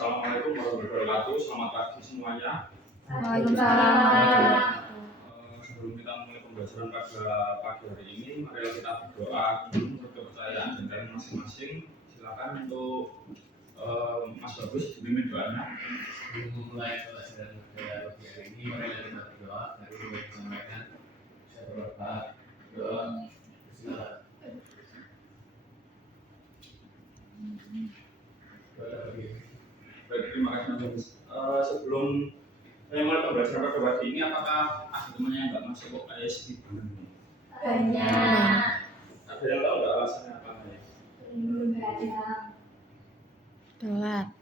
Assalamualaikum warahmatullahi wabarakatuh. Selamat pagi semuanya. Waalaikumsalam. Sebelum kita mulai pembelajaran pada pagi hari ini, mari kita berdoa menurut kepercayaan dan kalian masing-masing. Silakan untuk Mas Bagus dipimpin doanya. Sebelum memulai pelajaran pada pagi hari ini, mari kita berdoa. Hari ini disampaikan saya berdoa silakan. Baik, terima kasih Mas Bagus. Sebelum saya mulai pembelajaran pada pagi ini, apakah ada temannya yang nggak masuk kok kayak sedih banget? Banyak. Ada yang tahu nggak alasannya apa ya? Belum ada. Telat.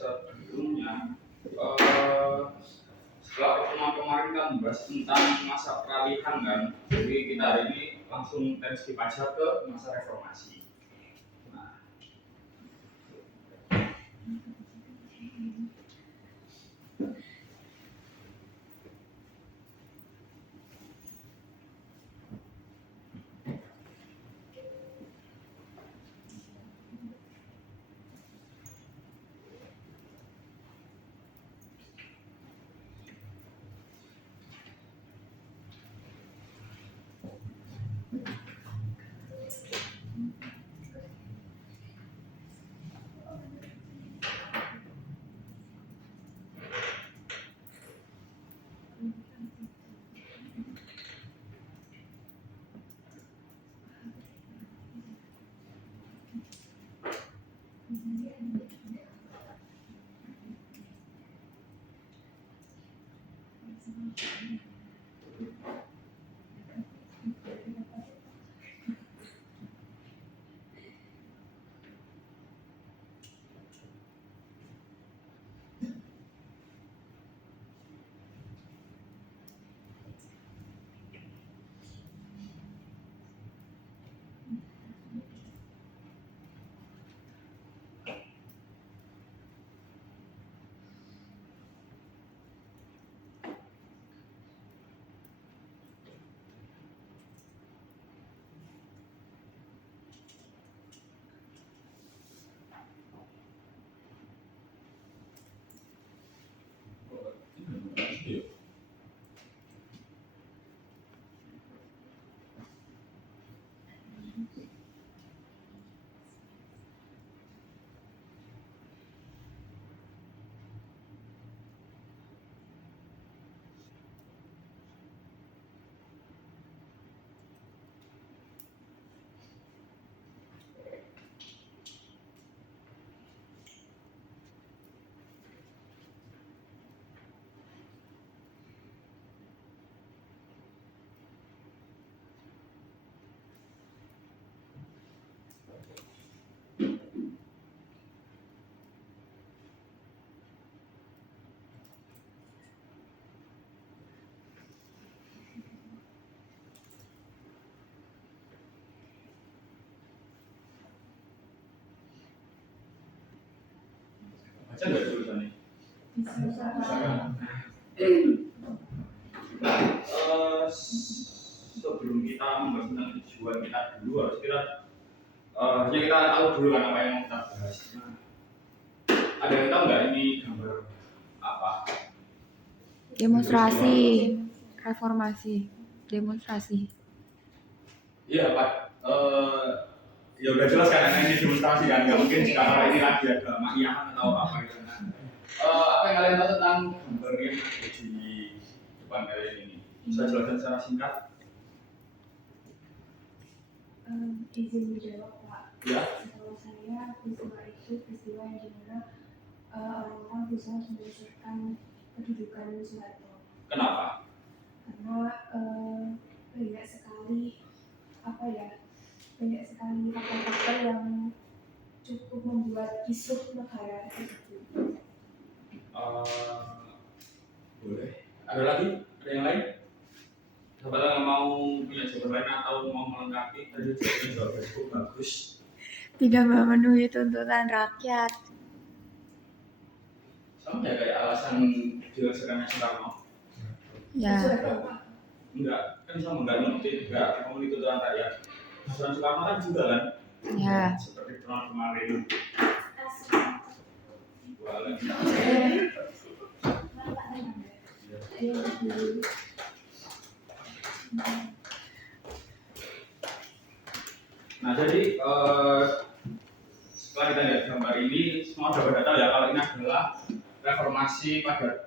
Sebelumnya, setelah pertemuan kemarin kita membahas tentang masa peralihan kan, jadi kita hari ini langsung skip aja ke masa reformasi. Nah, baca nggak tulisannya? Sebelum kita membahas tentang tujuan kita dulu, harus harusnya kita tahu dulu kan apa yang mau kita bahas. Nah, ada yang tahu nggak ini gambar apa? Demonstrasi. Reformasi. Demonstrasi. Iya Pak. Ya udah jelas kan ini demonstrasi kan, nggak mungkin sekarang ini lagi ada makian atau apa gitu kan. Apa yang kalian tahu tentang gambar yang ada di depan kalian ini? Bisa jelaskan secara singkat? Izin menjawab Pak. Ya. Kalau saya peristiwa itu peristiwa yang dimana orang-orang berusaha menyelesaikan kedudukan Soeharto. Kenapa? Karena banyak sekali faktor-faktor yang cukup membuat kisruh negara tersebut. Boleh. Ada lagi? Ada yang lain? Sahabat yang mau punya jawaban lain atau mau melengkapi tadi jawabannya cukup bagus. Tidak memenuhi tuntutan rakyat. Sama ya kayak alasan dilaksanakannya Soekarno. Ya. Enggak, kan bisa mengganggu juga memenuhi tuntutan rakyat. Masukan Soekarno kan juga kan, Ya. seperti tahun kemarin. Nah jadi setelah kita lihat gambar ini, semua sudah tahu ya kalau ini adalah reformasi pada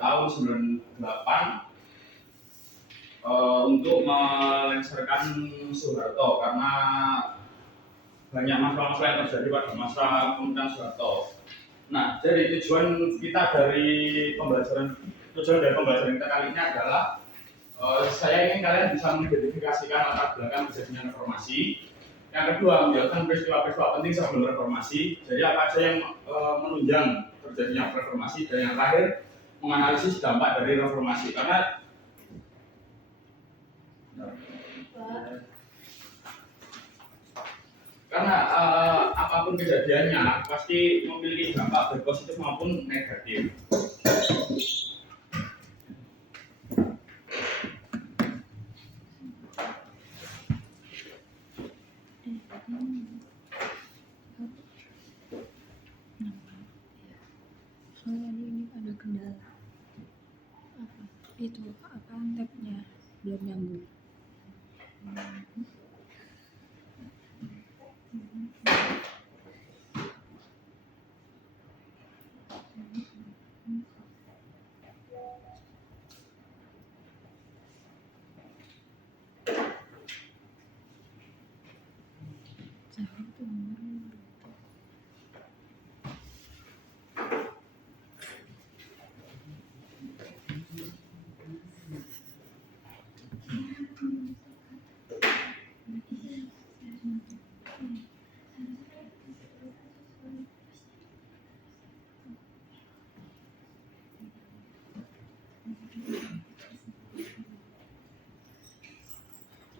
tahun 98 untuk melengsarkan Soeharto karena banyak masalah-masalah yang terjadi pada masa pemerintahan Soeharto. Nah, jadi tujuan dari pembelajaran kita kali ini adalah saya ingin kalian bisa mengidentifikasikan latar belakang terjadinya reformasi. Yang kedua, menjelaskan peristiwa-peristiwa penting sebelum reformasi. Jadi apa aja yang menunjang terjadinya reformasi, dan yang terakhir menganalisis dampak dari reformasi. Karena apapun kejadiannya pasti memiliki dampak baik positif maupun negatif. Soalnya ini ada kendala. Apa? Itu apa tabnya belum nyambung.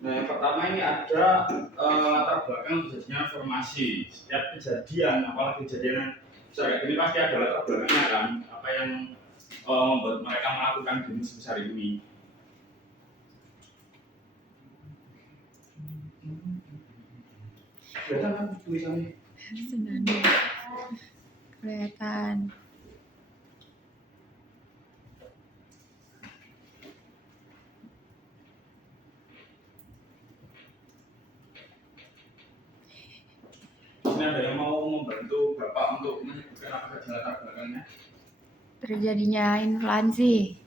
Nah, yang pertama ini ada latar belakang terjadinya reformasi. Setiap kejadian, apalagi kejadian besar ini pasti ada latar belakangnya kan, apa yang membuat mereka melakukan demo sebesar ini. Kelihatan kan tulisannya? Senandung. Kelihatan. Ini ada yang mau membantu Bapak untuk menyebutkan apa saja latar belakangnya? Terjadinya inflasi.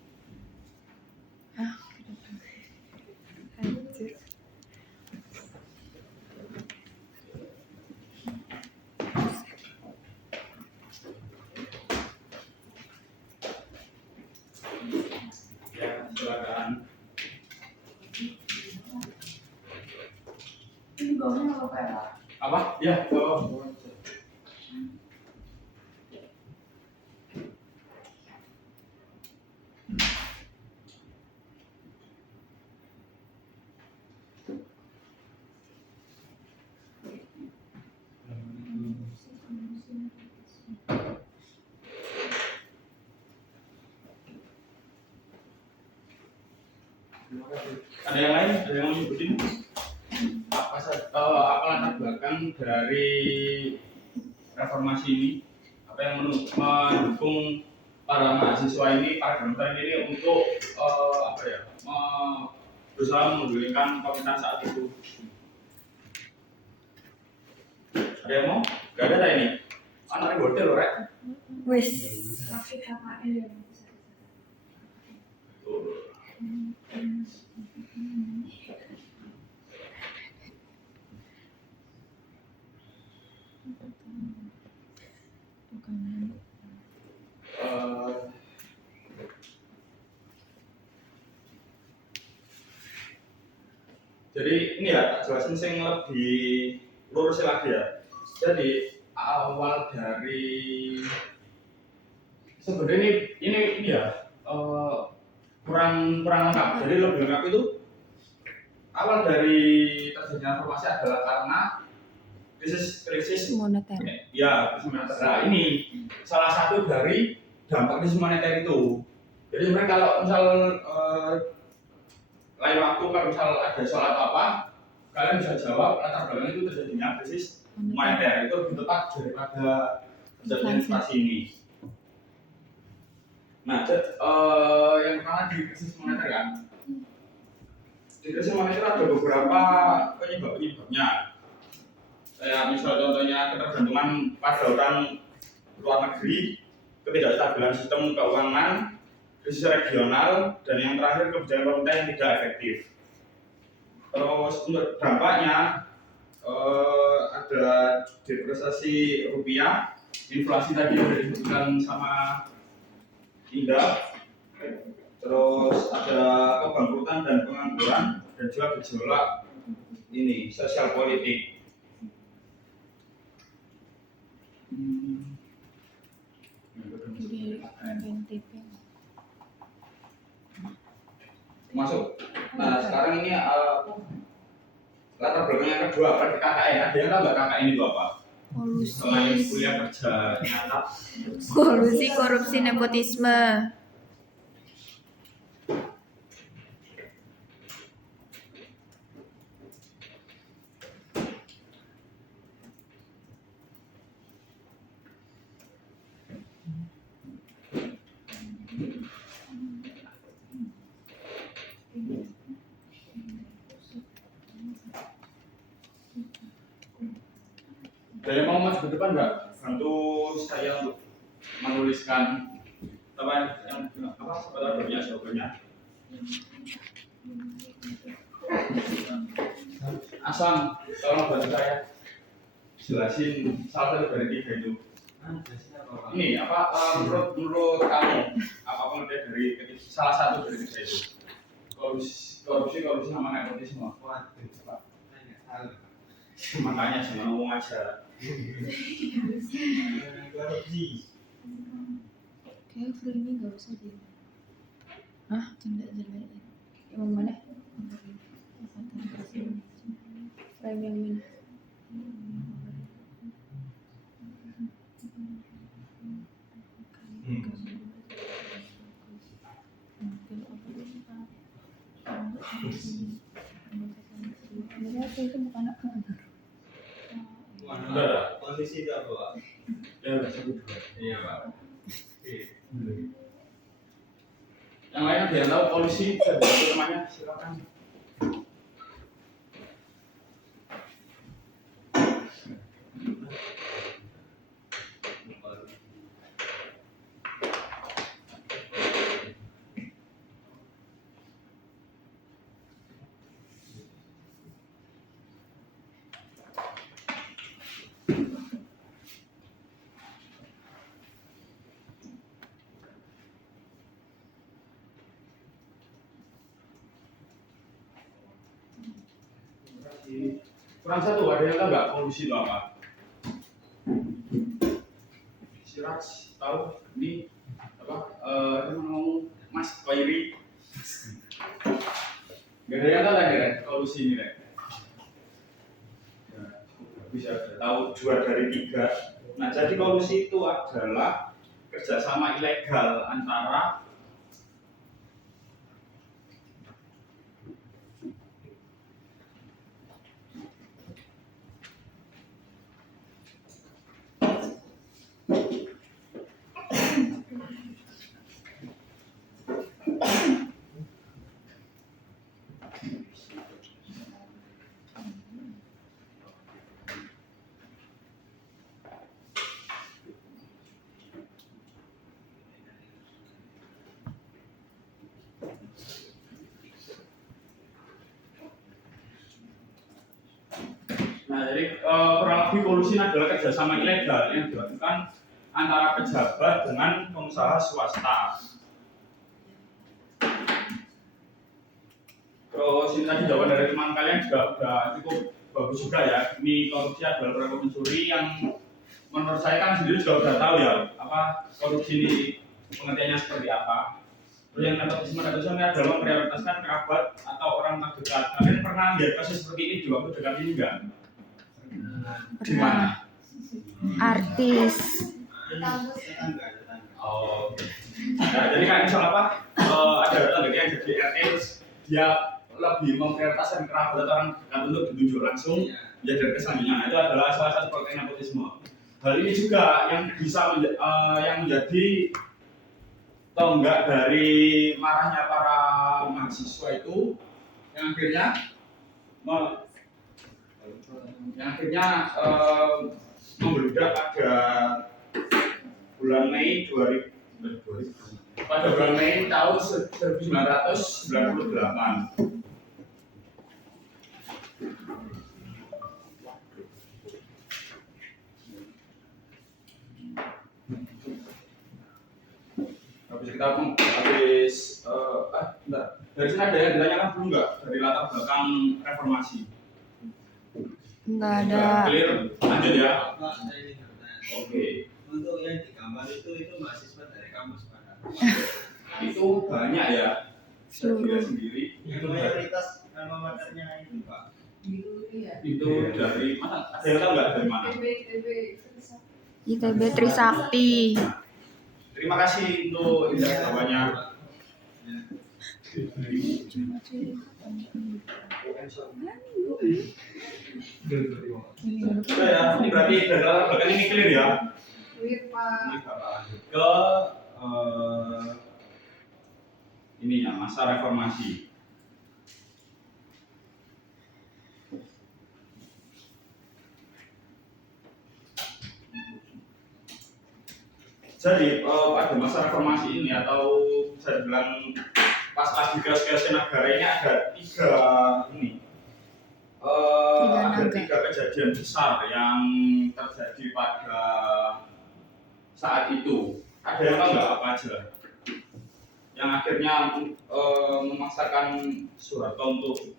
Anjir. Ya, silakan. Ini bawahnya apa ya, Pak? Apa? Ya, bawah. Ada yang lain? Ada yang mau nyebutin? Apa latar belakang dari reformasi ini? Apa yang mendukung para mahasiswa ini, para demonstran ini untuk berusaha menggulingkan pemerintahan saat itu? Ada yang mau? Gak ada ini? Anaknya bordel loh, Rek. Wis. Tapi KKN yang bisa. Jadi ini ya, tak jelasin sing lebih lurus lagi ya. Jadi awal dari sebenarnya ini ya kurang lengkap. Jadi lebih lengkap itu awal dari terjadinya reformasi adalah karena krisis Moneter. ya krisis moneter. Nah, ini salah satu dari dampak krisis moneter itu. Jadi sebenarnya kalau misal lain waktu kalau misal ada soal atau apa, kalian bisa jawab latar belakang itu terjadinya krisis moneter itu lebih tepat daripada terjadinya inflasi ini. Nah, yang pertama di krisis moneter kan, di krisis moneter ada beberapa penyebabnya. Kayak misal contohnya ketergantungan pada orang luar negeri, ketidakstabilan sistem keuangan, krisis regional, dan yang terakhir kebijakan pemerintah yang tidak efektif. Terus untuk dampaknya ada depresiasi rupiah, inflasi tadi yang disebutkan sama Indah, terus ada kebangkrutan dan pengangguran, dan juga gejolak ini sosial politik. Jadi preventif. Masuk. Nah sekarang ini latar belakang yang kedua berarti KKN. Ada yang tahu nggak KKN itu apa? Selain kuliah kerja nyata. Kolusi, korupsi, nepotisme. Ada yang mau maju ke depan nggak? Bantu saya untuk menuliskan apa yang apa jawabannya. Asam, tolong bantu saya jelasin salah satu dari tiga itu. Ini apa menurut kamu apa pengertian dari salah satu dari tiga itu? Korupsi sama nepotisme. Makanya jangan ngomong aja. Kayak free ini nggak usah di. Ah, jelek. Yang mana? Frame yang mana? Itu bukan anak gambar. Udah. Posisi itu apa, Pak? Ya udah sebut dulu. Iya, Pak. Yang lain ada yang tahu polisi bisa dibantu namanya silakan. Kurang satu, ada yang tahu nggak polusi itu apa? Siraj tahu? Ini apa? Yang ngomong Mas Koiri. Gak ada yang tahu kan ya polusi ini kan? Ya, bisa tahu 2 dari 3. Nah jadi polusi itu adalah kerjasama ilegal antara Nah, jadi kurang lebih polusi adalah kerjasama ilegal yang dilakukan antara pejabat dengan pengusaha swasta. Terus ini tadi jawaban dari teman kalian juga udah cukup bagus juga ya. Ini korupsi adalah perilaku mencuri yang menurut saya kan sendiri juga udah tahu ya apa korupsi ini pengertiannya seperti apa. Terus yang nepotisme ini adalah memprioritaskan kerabat atau orang terdekat. Kalian pernah lihat kasus seperti ini di waktu dekat ini enggak? Di mana? Artis. Oh, nah, jadi kan misal apa? Ada tetangga yang jadi RT terus dia lebih memprioritaskan kerabat atau orang dekat untuk ditunjuk langsung menjadi RT selanjutnya. Nah, itu adalah salah satu praktek nepotisme. Hal ini juga yang bisa yang menjadi tonggak dari marahnya para mahasiswa itu yang akhirnya membludak pada bulan Mei 2000 pada bulan Mei tahun 1998. Bentar. Dari sini ada yang ditanyakan dulu nggak dari latar belakang reformasi? Nggak ada. Clear, lanjut ya. Pak, saya ini bertanya. Oke. Untuk yang di gambar itu mahasiswa dari kampus mana? Itu banyak ya. Saya kira sendiri. Yang mayoritas nama materinya itu Pak. Itu dari mana? Ada yang tahu nggak dari mana? ITB Trisakti. Terima kasih untuk jawabannya. Sudah ya, ini berarti dari latar belakang ini clear ya. Ini Bapak lanjut ke ini ya, masa reformasi. Jadi pada masa reformasi ini atau bisa dibilang pas lagi chaos negara ini ada tiga kejadian besar yang terjadi pada saat itu. Ada yang tahu nggak apa aja? Yang akhirnya memaksakan Soeharto untuk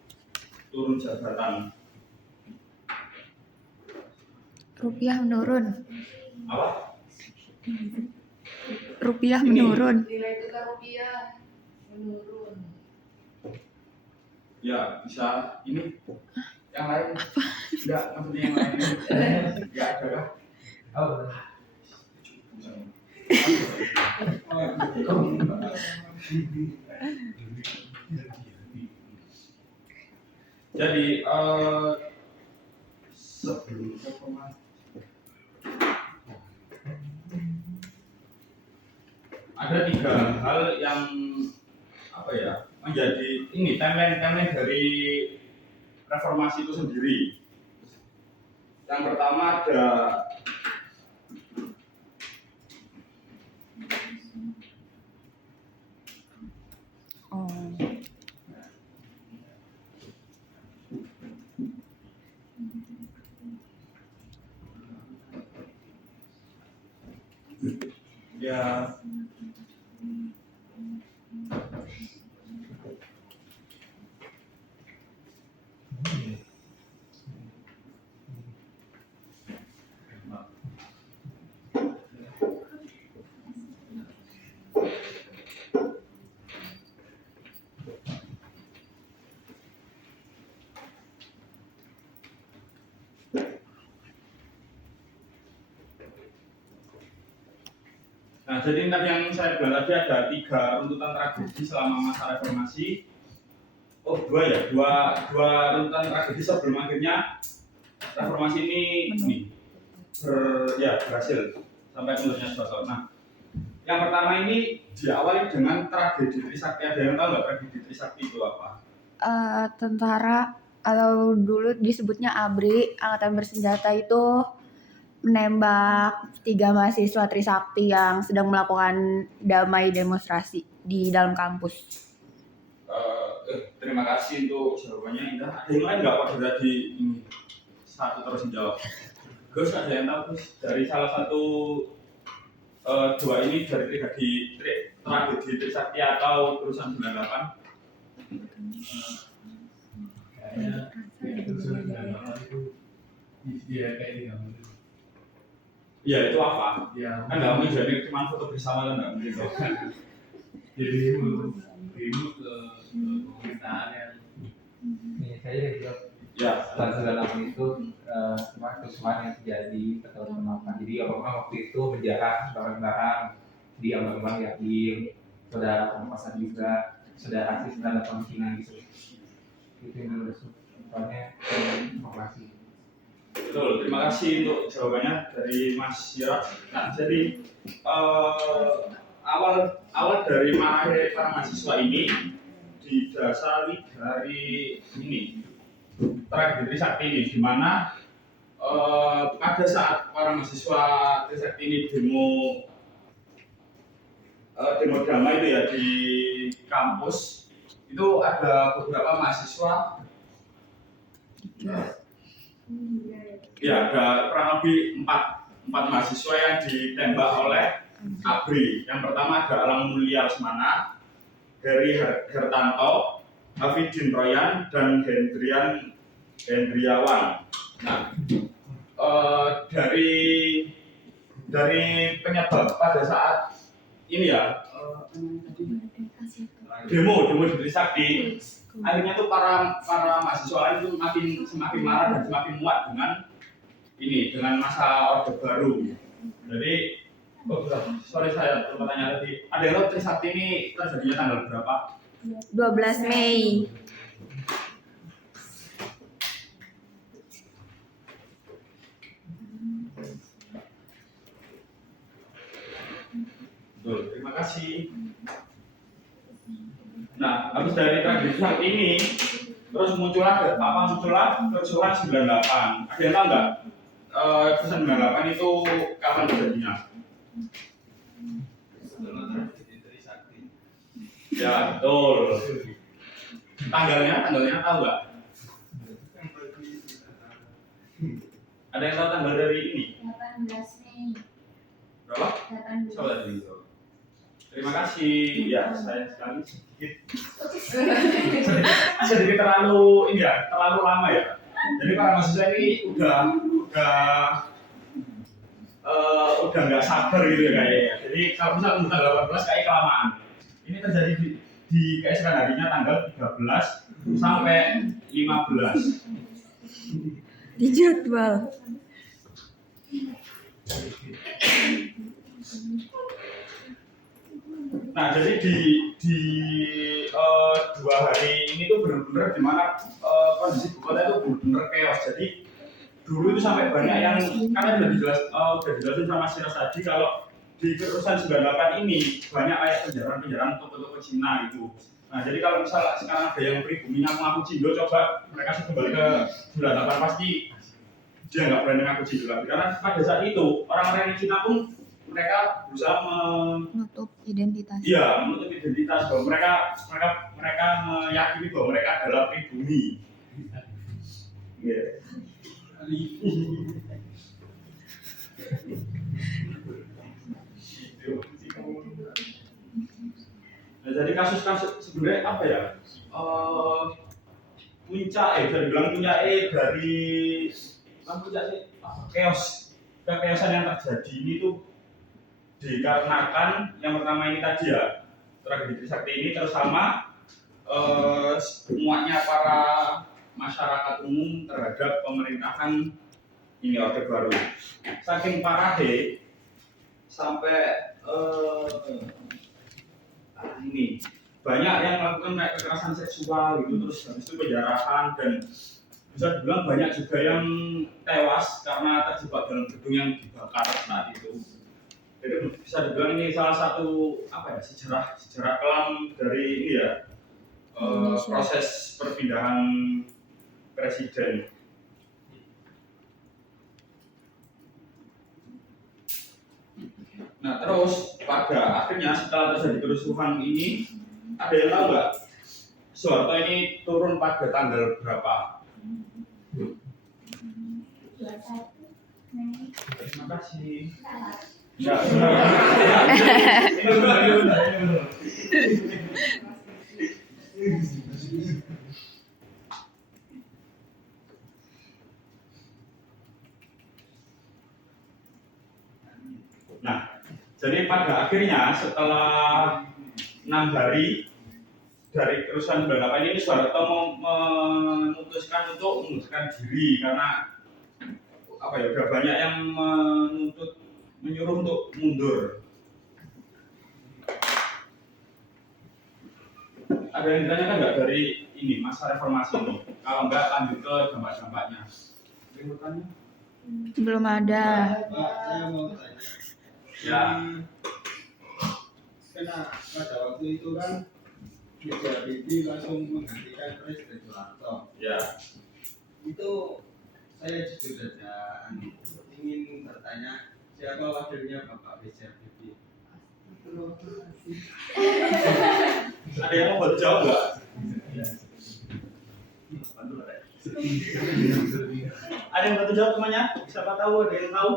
turun jabatan. Rupiah menurun. Apa? Rupiah menurun. Nilai tukar rupiah menurun. Ya bisa ini yang lain. Enggak, maksudnya yang lain. Enggak ada kah? Oh, Jadi sebelum reformasi ada tiga hal yang apa ya menjadi ini timeline dari reformasi itu sendiri. Yang pertama ada ya Nah, jadi tadi yang saya bilang tadi ada tiga runtutan tragedi selama masa reformasi. Oh, dua ya, dua runtutan tragedi sebelum akhirnya reformasi ini berhasil sampai mundurnya Soeharto. Nah, yang pertama ini diawali dengan tragedi Trisakti. Ada yang tahu nggak tragedi Trisakti itu apa? Tentara atau dulu disebutnya ABRI, angkatan bersenjata itu menembak 3 mahasiswa Trisakti yang sedang melakukan damai demonstrasi di dalam kampus. Terima kasih untuk jawabannya Indah. Ada yang lain nggak pada tadi ini satu terus menjawab? Gus ada yang tahu Gus dari salah satu dua ini dari tragedi Trisakti atau Kerusuhan 98? kayaknya itu dia kayak ini nggak mungkin. Ya itu apa? Ya, Kan nggak mungkin jadi cuma foto bersama kan nggak mungkin. jadi ribu ke pemerintahan yang Ini saya jawab. Ya. Setelah 98 itu cuma kerusuhan yang terjadi pada tahun 98. Jadi orang waktu itu menjarah barang-barang di abang-abang Yatim, saudara Kompasan juga, saudara Asis terhadap Cina gitu. Itu yang dulu soalnya informasi. Betul, terima kasih untuk jawabannya dari Mas Siraj. Nah, jadi awal dari marahnya para mahasiswa ini didasari dari ini tragedi Trisakti ini, di mana pada saat para mahasiswa Trisakti ini demo damai itu ya di kampus, itu ada beberapa mahasiswa ya ada kurang lebih empat mahasiswa yang ditembak oleh ABRI. Yang pertama ada Alang Mulia Lesmana, Heri Hertanto, Hafidin Royan, dan Hendriawan. Nah, dari penyebab pada saat ini ya demo di Trisakti, akhirnya tuh para mahasiswa itu semakin marah dan semakin muak dengan masa Orde Baru. Jadi, sorry saya lupa tanya tadi, ada yang tahu Trisakti ini terjadinya tanggal berapa? 12 Mei. Betul, terima kasih. Nah, habis dari tragedi Trisakti ini, terus muncullah kerusuhan 98. Ada yang tahu nggak? Kerusuhan 98 itu kapan terjadinya? Setelah tragedi Trisakti. Ya, betul. Tanggalnya tahu nggak? Ada yang tahu tanggal dari ini? 18 Mei. Berapa? 18. Coba tadi. Terima kasih. Ya, saya sekali sedikit terlalu lama ya. Jadi para mahasiswa ini udah nggak sabar gitu ya kayaknya. Jadi kalau misalnya tanggal 18 kayak kelamaan. Ini terjadi di keesokan harinya tanggal 13 sampai 15. Di jadwal. Nah, jadi di 2 hari ini tuh benar-benar dimana kondisi ibu kota itu benar-benar chaos. Jadi dulu itu sampai banyak yang kan udah dijelasin sama Siras tadi kalau di kerusuhan 98 ini banyak kayak penjarahan toko-toko Cina itu. Nah, jadi kalau misalnya sekarang ada yang pribuminya mengaku Cindo, coba mereka kembali ke 98 pasti dia nggak berani mengaku Cindo lagi. Karena pada saat itu orang-orang yang Cina pun mereka berusaha Menutup identitas. iya, menutup identitas bahwa mereka meyakini bahwa mereka adalah pribumi. Yeah. Nah, jadi kasus-kasus sebenarnya apa ya? Puncak bisa dibilang puncak dari puncak sih kekeosan yang terjadi ini tuh dikarenakan yang pertama ini tadi ya tragedi Trisakti ini terus sama muaknya para masyarakat umum terhadap pemerintahan ini Orde Baru. Saking parahnya sampai ini banyak yang melakukan kayak kekerasan seksual gitu, terus habis itu penjarahan, dan bisa dibilang banyak juga yang tewas karena terjebak dalam gedung yang dibakar saat itu. Jadi bisa dibilang ini salah satu sejarah kelam dari ini ya proses perpindahan presiden. Nah, terus pada akhirnya setelah terjadi kerusuhan ini, ada yang tahu nggak Soeharto ini turun pada tanggal berapa? 21 Mei. Terima kasih. Salah. Ya, ini benar. Nah, jadi pada akhirnya setelah 6 hari dari kerusuhan 98 ini Soeharto memutuskan untuk mengundurkan diri karena udah banyak yang menyuruh untuk mundur. Ada yang ditanyakan nggak dari ini masa reformasi ini. Kalau enggak lanjut ke dampak-dampaknya. Liputannya? Belum ada. Pak, saya mau tanya. Ya. Karena pada waktu itu kan B.J. langsung menggantikan Presiden Soeharto. Ya. Itu saya jujur saja ingin bertanya siapa wakilnya Bapak B.J. Ada yang mau jawab nggak? Ada yang bantu jawab temannya? Siapa tahu ada yang tahu?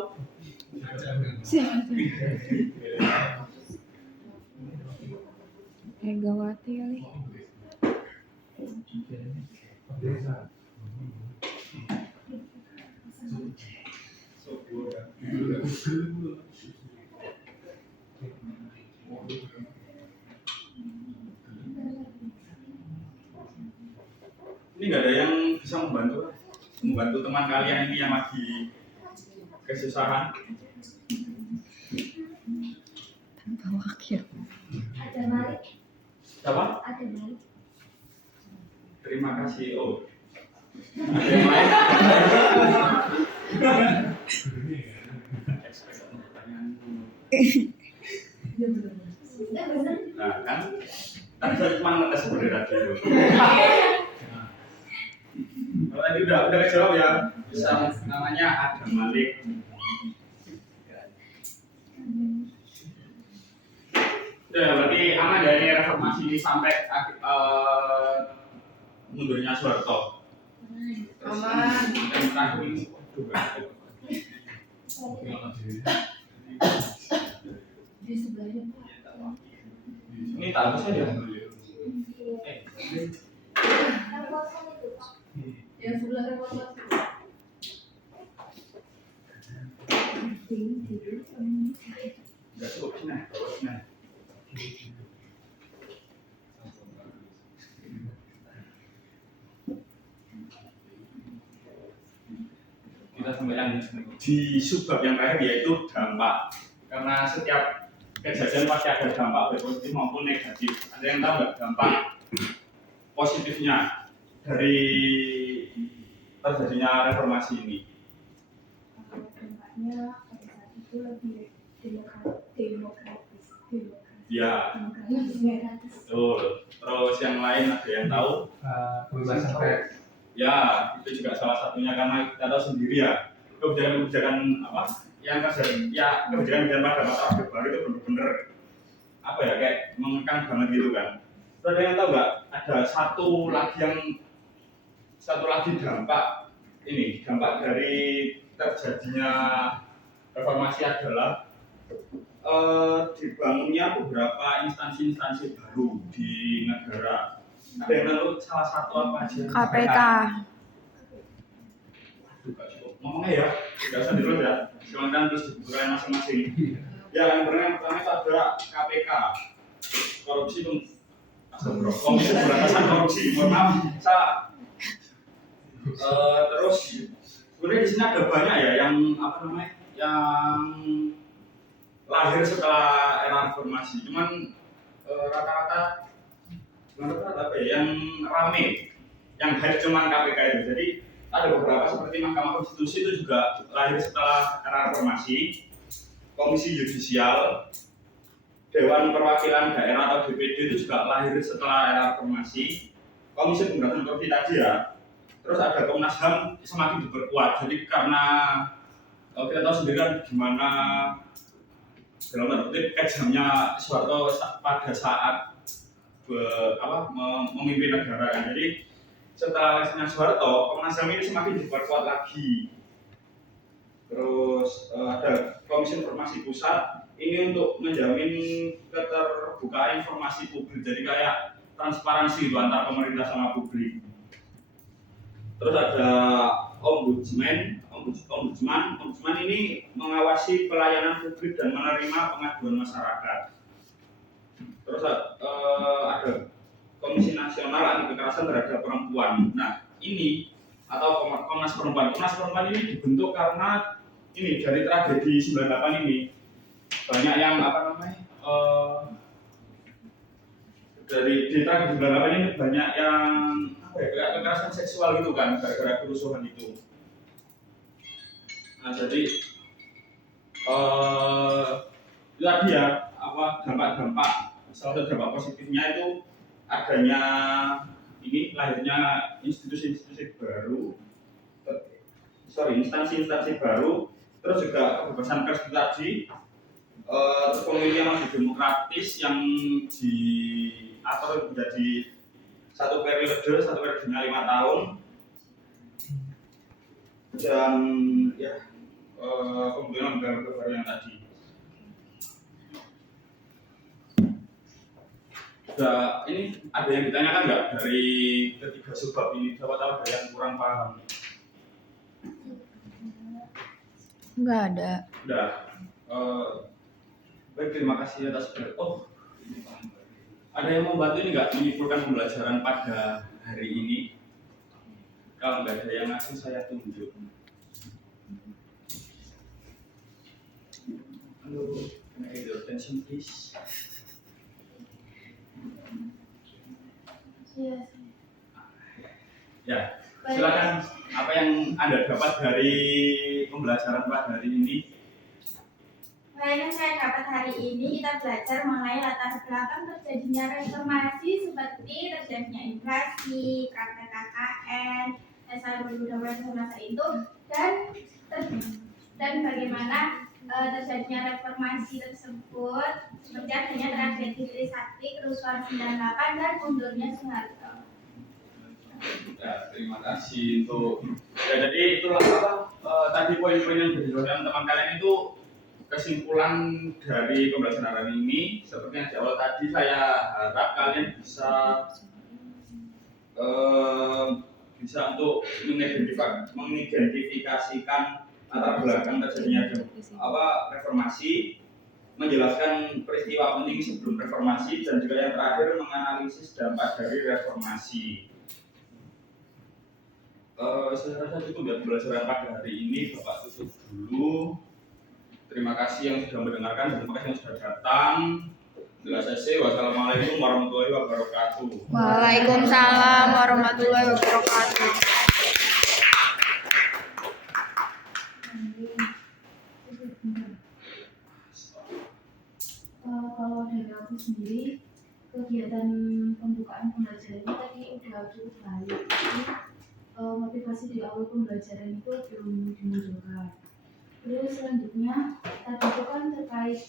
Megawati kali. Ini nggak ada yang bisa membantu teman kalian ini yang lagi kesusahan. Tanpa wakil. Ada Malik, Siapa? ada Malik. Terima kasih. Oh, ada yang lain? Ekspresi pertanyaan. Nah kan, tadi saya cuma ngetes sebenarnya tadi itu. Kalau tadi udah kejawab ya, bisa namanya Adam Malik. Udah berarti aman ya ini reformasi ini sampai mundurnya Soeharto. Aman. Yang terakhir ini, Di sebelahnya Pak. ini tak bisa ya. Yang kosong itu Pak. Yang sebelah reformasi. Enggak cukup sini, bawa sini. Kita sampai yang di subbab yang terakhir yaitu dampak. Karena setiap kejadian pasti ada dampak baik positif maupun negatif. Ada yang tahu nggak dampak positifnya dari terjadinya reformasi ini? Dampaknya pada saat itu lebih demokratis. Ya, Demokratis. betul. Terus yang lain ada yang tahu? Kebebasan pers. Ya, itu juga salah satunya karena kita tahu sendiri ya kebijakan-kebijakan apa yang terjadi ya kebijakan pada masa Orde Baru itu benar-benar apa ya kayak mengekang banget gitu kan. Terus ada yang tahu nggak? Ada satu lagi dampak dari terjadinya reformasi adalah dibangunnya beberapa instansi-instansi baru di negara. Ada yang tahu salah satu apa aja? KPK. Aduh, gak cukup. Ngomongnya ya, tidak usah terus ya. Silakan terus dibutuhkan masing-masing. Ya, yang pertama itu ada KPK. Korupsi itu Komisi Pemberantasan Korupsi. Mohon maaf, salah. Terus sebenarnya di sini ada banyak ya yang yang lahir setelah era reformasi. Cuman rata-rata apa ya, yang rame, yang hype cuman KPK itu. Jadi ada beberapa seperti Mahkamah Konstitusi itu juga lahir setelah era reformasi, Komisi Yudisial, Dewan Perwakilan Daerah atau DPD itu juga lahir setelah era reformasi, Komisi Pemberantasan Korupsi tadi ya. Terus ada Komnas HAM semakin diperkuat. Jadi karena kita tahu sendiri kan gimana dalam tanda kutip kejamnya Soeharto pada saat memimpin negara kan. Jadi setelah lesnya Soeharto, Komnas HAM ini semakin diperkuat lagi. Terus ada Komisi Informasi Pusat ini untuk menjamin keterbukaan informasi publik. Jadi kayak transparansi itu antara pemerintah sama publik. Terus ada Ombudsman ini mengawasi pelayanan publik dan menerima pengaduan masyarakat. Terus ada Komisi Nasional Anti Kekerasan Terhadap Perempuan. Nah, ini atau Komnas Perempuan. Komnas Perempuan ini dibentuk karena ini dari tragedi 98 ini banyak yang dari tragedi 98 ini banyak yang kayak kekerasan seksual gitu kan, gara-gara kerusuhan itu. Nah jadi itu tadi ya apa dampak-dampak, salah satu dampak positifnya itu adanya ini lahirnya institusi-institusi baru, instansi-instansi baru, terus juga kebebasan pers itu tadi, terus pemilu yang masih demokratis yang diatur menjadi satu periodenya 5 tahun, dan ya kemudian lembaga baru yang tadi. Sudah, ini ada yang ditanyakan nggak dari ketiga subbab ini? Siapa tahu ada yang kurang paham? Nggak ada. Udah. Baik, terima kasih atas ini paham. Ada yang mau bantu ini nggak menyimpulkan pembelajaran pada hari ini? Kalau nggak ada yang akan saya tunjuk. Halo, can I get your attention please? Ya, silakan. Apa yang Anda dapat dari pembelajaran pada hari ini? Yang saya dapat hari ini, kita belajar mengenai latar belakang terjadinya reformasi seperti terjadinya inflasi, praktek KKN, SR masa itu, dan bagaimana terjadinya reformasi tersebut, seperti adanya tragedi Trisakti, kerusuhan 98, dan mundurnya Soeharto. Ya, terima kasih untuk jadi itulah apa tadi poin-poin yang dijelaskan teman kalian itu kesimpulan dari pembelajaran hari ini. Seperti yang di awal tadi, saya harap kalian bisa untuk mengidentifikasikan latar belakang terjadinya reformasi, menjelaskan peristiwa penting sebelum reformasi, dan juga yang terakhir menganalisis dampak dari reformasi. Saya rasa cukup ya pembelajaran pada hari ini. Bapak tutup dulu. Terima kasih yang sudah mendengarkan dan terima kasih yang sudah datang. Wassalamualaikum warahmatullahi wabarakatuh. Waalaikumsalam warahmatullahi wabarakatuh. Kalau dari aku sendiri, kegiatan pembukaan pembelajaran ini tadi udah cukup baik. Tapi motivasi di awal pembelajaran itu belum dimunculkan. Terus selanjutnya tadi itu kan terkait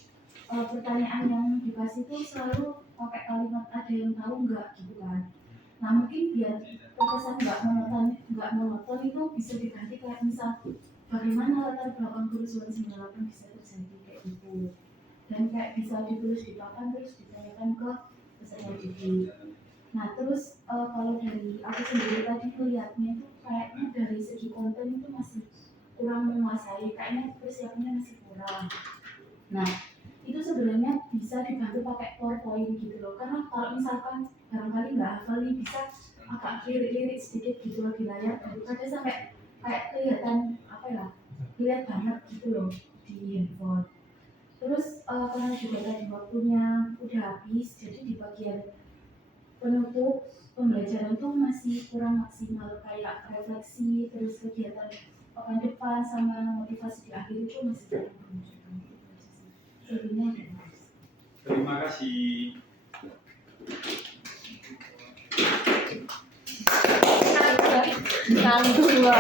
pertanyaan yang dikasih itu selalu pakai kalimat ada yang tahu nggak gitu kan. Nah mungkin biar terkesan nggak monoton itu bisa diganti kayak misal bagaimana latar belakang kerusuhan 98 bisa terjadi kayak gitu. Dan kayak bisa ditulis di papan terus ditanyakan ke peserta didik. Nah terus kalau dari aku sendiri tadi melihatnya itu kayaknya dari segi konten itu masih kurang menguasai, kayaknya persiapannya masih kurang. Nah itu sebenarnya bisa dibantu pakai PowerPoint gitu loh, karena kalau misalkan barangkali nggak hafal nih bisa agak lirik-lirik sedikit gitu loh di layar daripada sampai kayak kelihatan apa ya, lihat banget gitu loh di handphone. Terus karena juga tadi waktunya udah habis, jadi di bagian penutup pembelajaran tuh masih kurang maksimal, kayak refleksi, terus kegiatan pekan depan sama motivasi di akhir itu masih kurang menunjukkan. Terima kasih. Satu, dua.